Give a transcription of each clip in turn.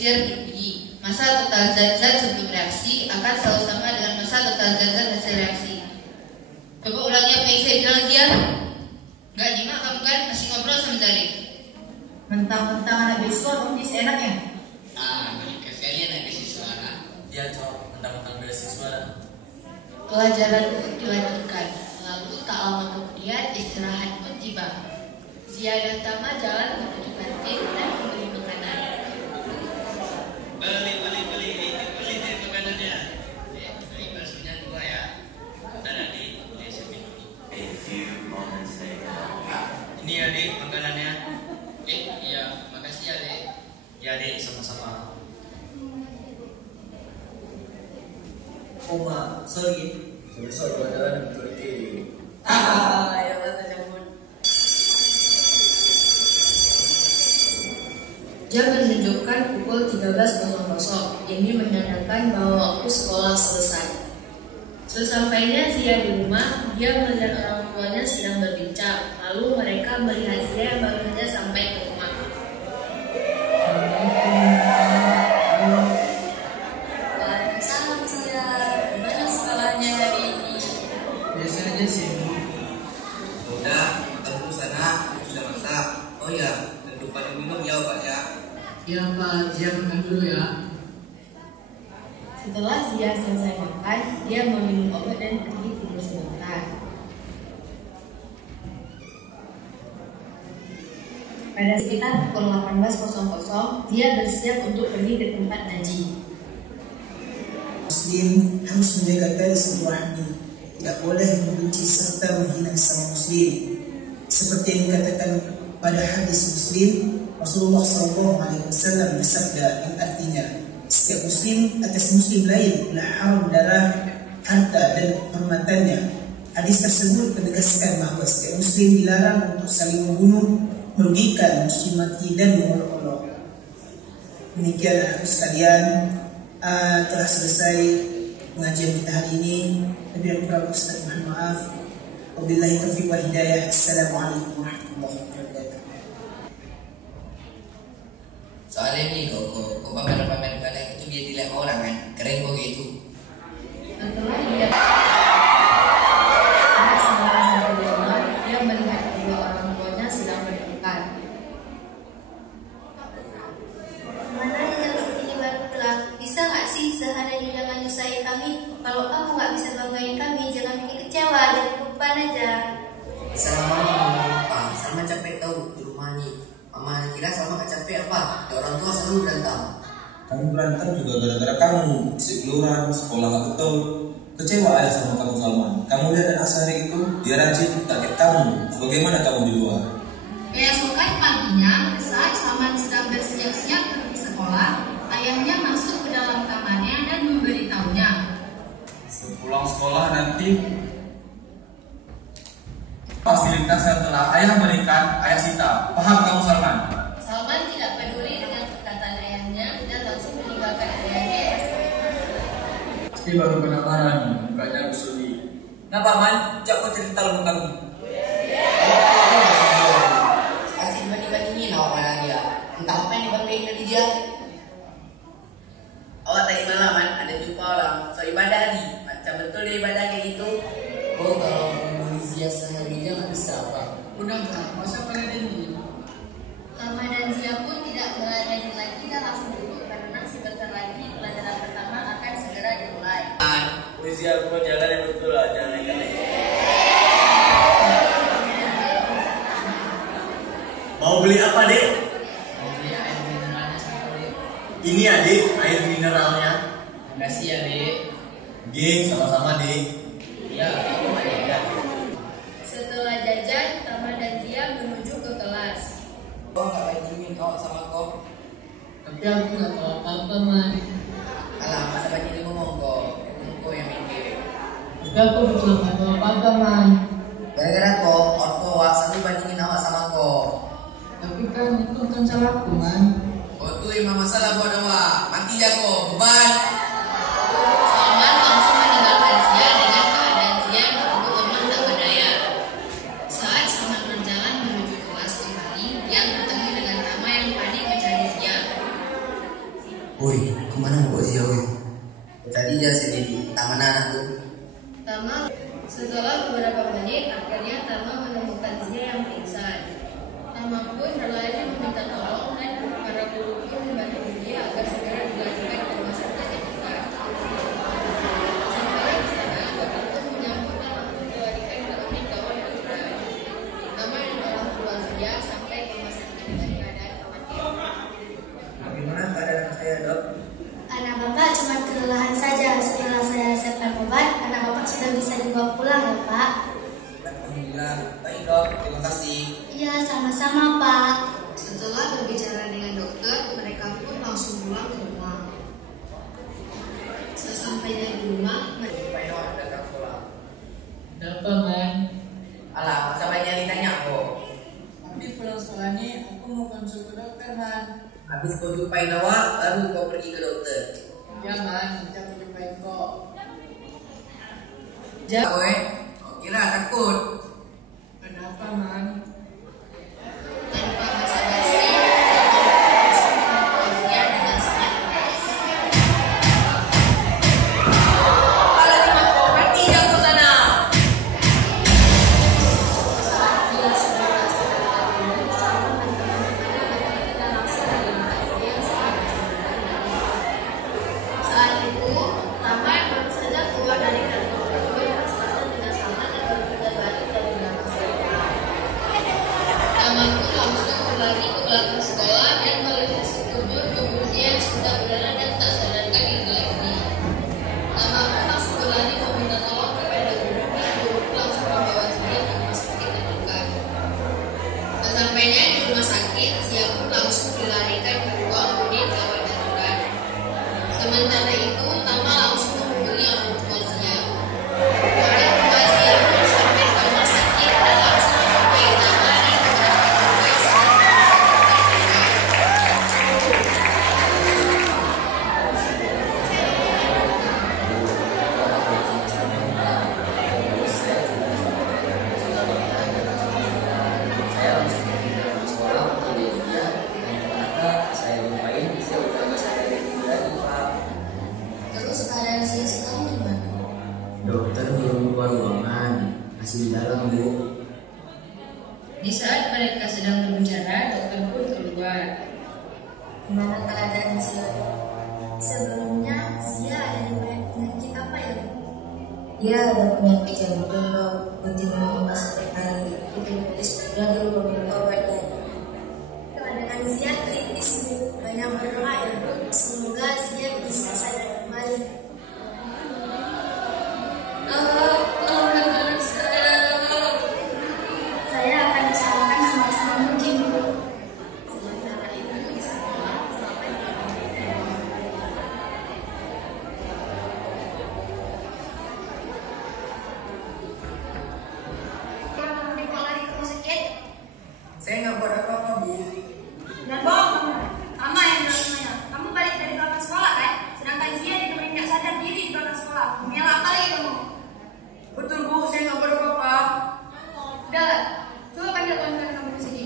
diusir diuji. Masa total zat-zat sebelum reaksi akan selalu sama dengan masa total zat-zat hasil reaksi. Coba ulangi apa yang saya bilang dia. Gak nyimak kamu kan masih ngobrol sama Zari. Mentang-mentang anak beasiswa kamu seenaknya. Mereka sekali anak beasiswa. Dia cowok mentang-mentang beasiswa. Pelajaran pun dilanjutkan. Lalu tak lama kemudian istirahat pun tiba. Zia dan Tama jalan menuju kantin dan membeli makanan. Beli deh makanannya. Beli baksonya 2 ya. Bentar adik, saya minum. Ini adik makanannya. Iya, makasih adik. Ya adik, sama-sama. Oma, sorry. Sorry, pelajaran betul ini. Ya bahasa cabut. Jam menunjukkan pukul 13.00. Ini menandakan bahwa waktu sekolah selesai. Sesampainya Zia di rumah, dia melihat orang tuanya sedang berbincang. Lalu mereka melihat Zia yang baru saja sampai ke rumah. Waalaikumsalam Zia. Gimana sekolahnya hari ini? Biasa aja sih. Udah, makan dulu sana, sudah masak. Oh ya, jangan lupa diminum ya Pak ya. Iya Pak, Zia makan dulu ya. Setelah Zia selesai makan, dia meminum obat dan pergi tidur sebentar. Pada sekitar pukul 18.00, Zia bersiap untuk pergi ke tempat ngaji. Muslim harus menjaga tali silaturahmi, tidak boleh membenci serta menghina sesama Muslim. Seperti yang dikatakan pada hadis Muslim, Rasulullah SAW bersabda yang artinya, setiap Muslim atas Muslim lain telah haram darah, harta dan kehormatannya. Hadis tersebut menegaskan bahwa setiap Muslim dilarang untuk saling membunuh, merugikan, Muslim mati dan mengolok-olok. Demikian anak sekalian, telah selesai pengajian kita hari ini. Lebih kurang Ustaz mohon maaf. Wabillahi taufiq wal hidayah. Assalamualaikum warahmatullahi wabarakatuh. Soalnya nih kok pamer-pamer kadang itu biar dilihat orang kan. Keren kok gitu. Setelah dia sampai di rumah, dia melihat kedua orang tuanya sedang bertengkar. Mana yang ini baru pulang? Bisa nggak sih sehari jangan nyusahin kami? Kalau kamu nggak bisa banggain kami, jangan bikin kecewa dan beban aja. Sama apa? Sama capek tahu di rumah nih. Mama kira sama gak capek apa? Ya orang tua selalu berantem. Kamu berantem juga gara-gara kamu, segeluran, sekolah gak betul. Kecewa ayah sama kamu Salman. Kamu lihat dan Asari itu, dia rajin, tak kayak kamu. Bagaimana kamu di luar? Keesokan paginya, saat Salman sedang bersiap-siap pergi sekolah, ayahnya masuk ke dalam kamarnya dan memberitahunya. Sepulang sekolah nanti, fasilitas yang telah ayah berikan, ayah sita. Paham kamu Salman? Salman tidak peduli dengan perkataan ayahnya dan langsung meninggalkan ayahnya. Pasti baru kena marah nih, mukanya bersedih. Nah paman, cak kau cerita lu kami. Asik banding-bandingin awak mana dia. Entah apa yang dibandingin dari dia. Awak tadi malam ada jumpa orang soal ibadah nih. Macam betul dia ibadah kayak gitu. Oh kalau Zia seharinya nggak bisa apa? Udah Kak, masa pada ini? Tama dan Zia pun tidak melayani lagi dan langsung duduk karena sebentar lagi pelajaran pertama akan segera dimulai. Zia pun jalan yang betul lah, jangan naik-naik. Mau beli apa dek? Mau beli air mineralnya satu dek. Ini adik, air mineralnya. Makasih ya dek. Geng, sama-sama dek. Ya, aku mau jajan. Setelah jajan, Tama dan Zia menuju ke kelas. Kau nggak bantuin awak sama kau. Tapi aku nggak tahu apa-apa man. Alah, masa banyak ngomong kau. Kau yang mikir. Tapi aku juga nggak tahu apa-apa man. Gara-gara kau, orang tua selalu bandingin awak sama kau. Tapi kan itu bukan salahku man. Kau tuh emang masalah buat awak. Mati dah kau, beban. Salman langsung meninggalkan Zia dengan keadaan Zia yang begitu lemah tak berdaya. Saat Salman berjalan menuju kelas kembali, dia bertemu dengan Tama yang panik mencari Zia. Woi, kemana mau Zia woi? Tadi dia sedih di taman anak tuh. Tama, setelah beberapa menit, akhirnya Tama menemukan Zia yang pingsan. Tama pun berlari meminta tolong dan para guru pun membantu dia agar segera dilarikan ke rumah sakit terdekat. Sampai di sana, dokter pun menyambut dan langsung dilarikan ke unit gawat darurat. Tama dan orang tua Zia sampai ke rumah sakit dengan keadaan khawatir. Bagaimana keadaan saya, Dok? Anak bapak cuma kelelahan saja. Setelah saya siapkan obat, anak bapak sudah bisa dibawa pulang ya Pak. Alhamdulillah, baik Dok, terima kasih. Iya, sama-sama Pak. Setelah berbicara dengan dokter, mereka pun langsung pulang ke rumah. Sesampainya di rumah, Supaya datang sekolah. Kenapa, Man? Alah, samanya ditanya kok. Tapi pulang sekolah nih, aku mau konsul ke dokter, Man. Habis kau jumpai Nawa, baru kau pergi ke dokter. Ya, Man, nanti aku jumpain kok. Woi, kau kira takut? Kenapa, Man? tanpa basa-basi, langsung Zia dengan sangat keras. Alah, lima kau berarti yang ke sana. Saat Zia sudah merasa tertegun, sama teman-temannya kita langsung menyelamatkan Zia secara sebenarnya. Saat itu, Tama yang baru saja keluar dari kantor pun pas-pasan dengan Salma dan berpindah balik dari belakang sekolah. Tama pun langsung berlari ke belakang sekolah dan melihat sekujur tubuh Zia yang sudah berdarah dan tak sadarkan diri lagi. Tama pun langsung berlari meminta tolong kepada guru dan guru pun langsung membawa Zia ke rumah sakit terdekat. Sesampainya di rumah sakit, Zia pun langsung dilarikan ke ruang unit gawat darurat. Sementara itu, Tama langsung menghubungi orang tua Zia. Orang tua Zia pun sampai ke rumah sakit dan langsung menjumpai Tama dan beberapa guru yang sedang Saya langsung pergi ke sekolah untuk dia dan ternyata saya lupain dia udah nggak sadar diri lagi Pak. Terus keadaan Zia sekarang gimana? Dokter belum keluar ruangan, masih di dalam Bu. Di saat mereka sedang berbicara, dokter pun keluar. Gimana keadaan Zia? Sebelumnya Zia ada penyakit apa ya? Dia ada penyakit jantung, Dok. Bertimbang sampai kali itu nulis dan dulu minum obat ya. Keadaan Zia kritis Bu. Banyak berdoa ya Bu. Semoga Zia bisa sadar kembali. Saya akan usahakan semaksimal mungkin Bu. Sementara itu di sekolah sampai Kalau kamu dibawa lari ke rumah sakit, Saya nggak buat apa-apa Bu. dan bohong kamu. Mama yang bilang semuanya. Kamu balik dari belakang sekolah kan? Sedangkan Zia ditemuin nggak sadar diri di belakang sekolah. Mengelak apa lagi kamu? Betul Bu, saya nggak buat apa-apa. Udah, coba panggil kawan-kawan kamu ke sini.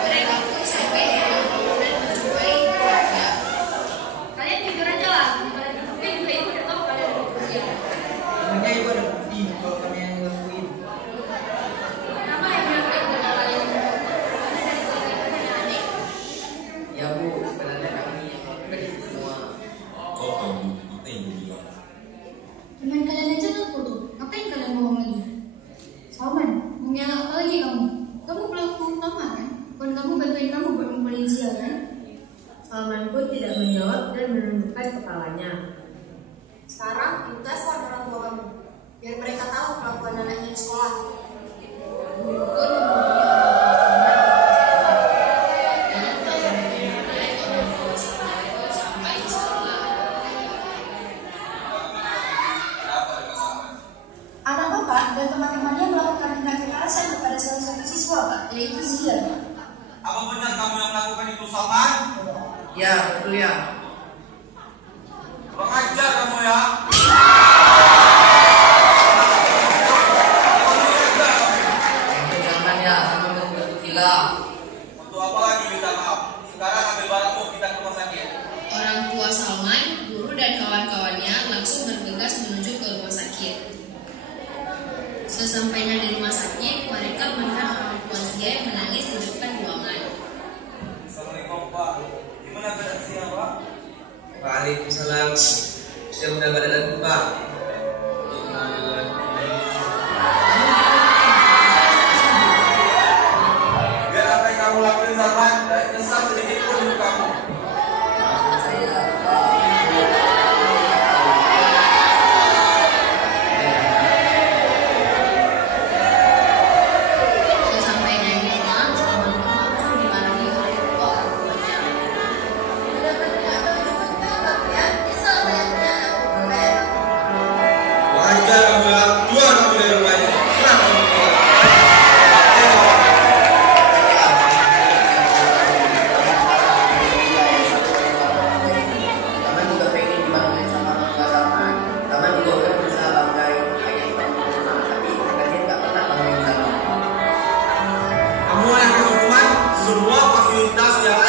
mereka pun sampai di ruang guru dan menjumpai keluarga. Kalian jujur aja lah. Daripada ditutupin juga ibu udah tahu kalian ada di Zia. Namanya ibu ada bukti kalau kami yang ngelakuin. Kenapa yang bilang kayak gitu kalian? Ada dari keluarga yang aneh. Ya Bu, sebenarnya kami yang melakukan itu semua. Kok kamu apa yang bilang? Cuman kalian aja ngaku tuh. Ngapain kalian bohong lagi? Salman, mengelak apa lagi kamu? Kamu pelaku utama kan? Bukan kamu bantuin kamu buat ngumpulin Zia kan? Salman pun tidak menjawab dan menundukkan kepalanya. Sekarang tugas orang tua kamu. Biar mereka tahu kelakuan anaknya di sekolah. Guru pun menghubungi orang tua Salman dan mengenai orang tua Salman pun sampai di sekolah. Anak bapak dan teman-temannya melakukan tindak kekerasan kepada salah satu siswa, Pak, yaitu Zia. Apa benar kamu yang melakukan itu, Salman? Ya, betul ya. Kurang ajar kamu ya. Untuk jangan ya, sama betul gila. Untuk apa lagi minta maaf? Sekarang ambil barangmu, kita ke rumah sakit. Orang tua Salman, guru dan kawan-kawannya langsung bergegas menuju ke rumah sakit. Sesampainya di rumah sakit, mereka melihat orang tua Zia yang menangis di depan ruangan. Assalamualaikum Pak. Gimana keadaan Zia Pak? Waalaikumsalam. Saya udah gak ada lagi Pak. Biar apa yang kamu lakuin Salman, gak nyesal sedikit pun hidup kamu. Sesampainya di rumah, Salman langsung dimarahi oleh kedua orang tuanya. Wajar kamu ya, jual kamu dari rumahnya. Serang kamu keluar. Taman juga pengen dibantuin sama orang tua Salman. Taman juga udah berusaha banggain ayah Salman, tapi kalian gak pernah bantuin Salman. Kamu yang hukuman, semua fasilitas yang